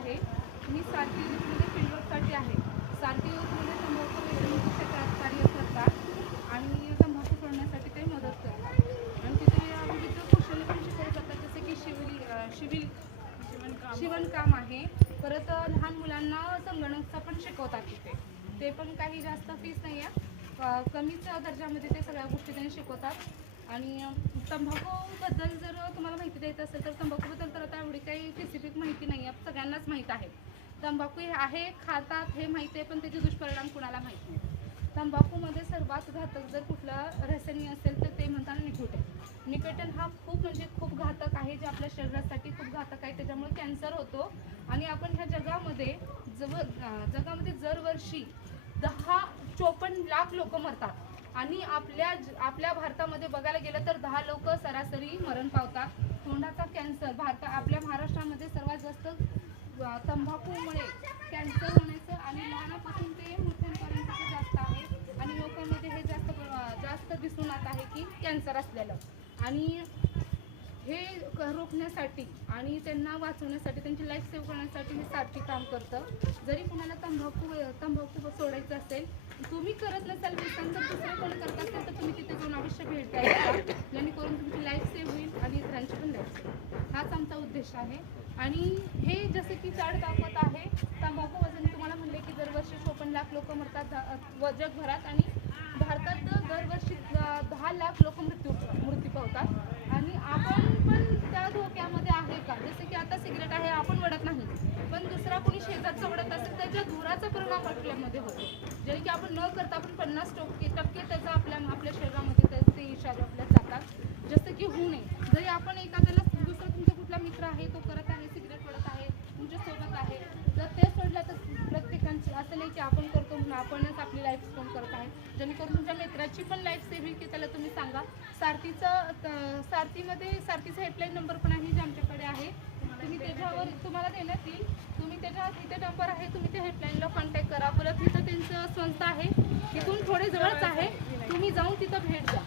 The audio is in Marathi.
आहे. मी सारखी यूथमध्ये फील्डवर्कसाठी आहे. सारखी यूथमध्ये तंबाखू क्षेत्रात कार्य करतात आणि तंबाखू सोडण्यासाठी ते मदत करतात. आणि तिथे विविध कौशल्य पण शिकवले जातात. जसे की शिवली शिविल शिवणकाम आहे. परत लहान मुलांना संगणकचा पण शिकवतात तिथे. ते पण काही जास्त फीस नाही आहे कमीच दर्जामध्ये ते सगळ्या गोष्टी त्यांनी शिकवतात. आणि तंबाखूबद्दल जर तुम्हाला माहिती द्यायचं असेल तर तंबाखूबद्दल तर आता एवढी काही स्पेसिफिक माहिती नाही आहे सगळ्यांनाच माहीत आहे. तंबाखू हे आहे खातात हे माहिती आहे पण त्याचे दुष्परिणाम कुणाला माहीत नाही. तंबाखूमध्ये सर्वात घातक जर कुठलं रसायनी असेल तर ते म्हणतात निकोटेन निकोटेन हा खूप म्हणजे खूप घातक आहे जे आपल्या शरीरासाठी खूप घातक आहे. त्याच्यामुळे कॅन्सर होतो. आणि आपण ह्या जगामध्ये जव जगामध्ये दरवर्षी दहा चोपन्न लाख लोक मरतात. आणि आपल्या ज- आपल्या भारतामध्ये बघायला गेलं तर दहा लोक सरासरी मरण पावतात. तोंडाचा कॅन्सर भारता आपल्या महाराष्ट्रामध्ये सर्वात जास्त तंबाखूमुळे कॅन्सर होण्याचं आणि लहानापासून ते मोठ्यांपर्यंत जास्त आहे. आणि लोकांमध्ये हे जास्त जास्त दिसून येत आहे की कॅन्सर असलेलं. आणि हे क- रोखण्यासाठी आणि त्यांना वाचवण्यासाठी त्यांची लाईफ सेव्ह करण्यासाठी हे सारथी काम करतं. जरी कुणाला तंबाखू तंबाखू सोडायचं असेल तुम्ही करत नसाल व्यसन जर दुसरं कोण करत असेल तर तुम्ही तिथे जाऊन अवश्य भेट द्यायला जेणेकरून तुमची लाईफ सेव्ह होईल आणि इतरांची पण लाईफ सेव्ह हाच आमचा उद्देश आहे. आणि हे जसे की चाड दाखवत आहे तंबाखू वजन तुम्हाला म्हणले की दरवर्षी चोपन्न लाख लोक मरतात व जगभरात आणि भारतात दरवर्षी दहा लाख लोक मृत्यू मृत्यू पावतात. आणि आपण पण त्या धोक्यामध्ये आहे का? जसे की आता सिगरेट आहे आपण वडत नाही. पण दुसरा कोणी शेजारचा वडत असेल त्याच्या धुराचा परिणाम आपल्यामध्ये होतो. जरी की आपण न करता आपण पन्नास टक्के टक्के त्याचा आपल्या आपल्या शरीरामध्ये त्याचे इशारे आपल्या जातात जसं की होऊ नये जरी आपण एखाद्याला दुसरा तुमचा कुठला मित्र आहे तो करत आहे सिगरेट वडत आहे तुमच्यासोबत आहे जर ते सोडलं तर प्रत्येकांची असं नाही की आपण करतो म्हणून आपणच आपली लाईफ स्पेंड करत आहे. जेणेकरून तुमच्या मित्राची पण लाईफ सेव्हिंग की त्याला तुम्ही सांगा. सारथीचं सारथीमध्ये सारथीचा हेल्पलाईन नंबर पण आहे जे आमच्याकडे आहे. तुम्ही त्याच्यावर तुम्हाला देण्यात येईल. तुम्ही त्याच्या तिथे नंबर आहे तुम्ही त्या हेल्पलाईनला कॉन्टॅक्ट करा. परत तिथं त्यांचं संस्था आहे. तिथून थोडे जवळच आहे. तुम्ही जाऊन तिथं भेट द्या.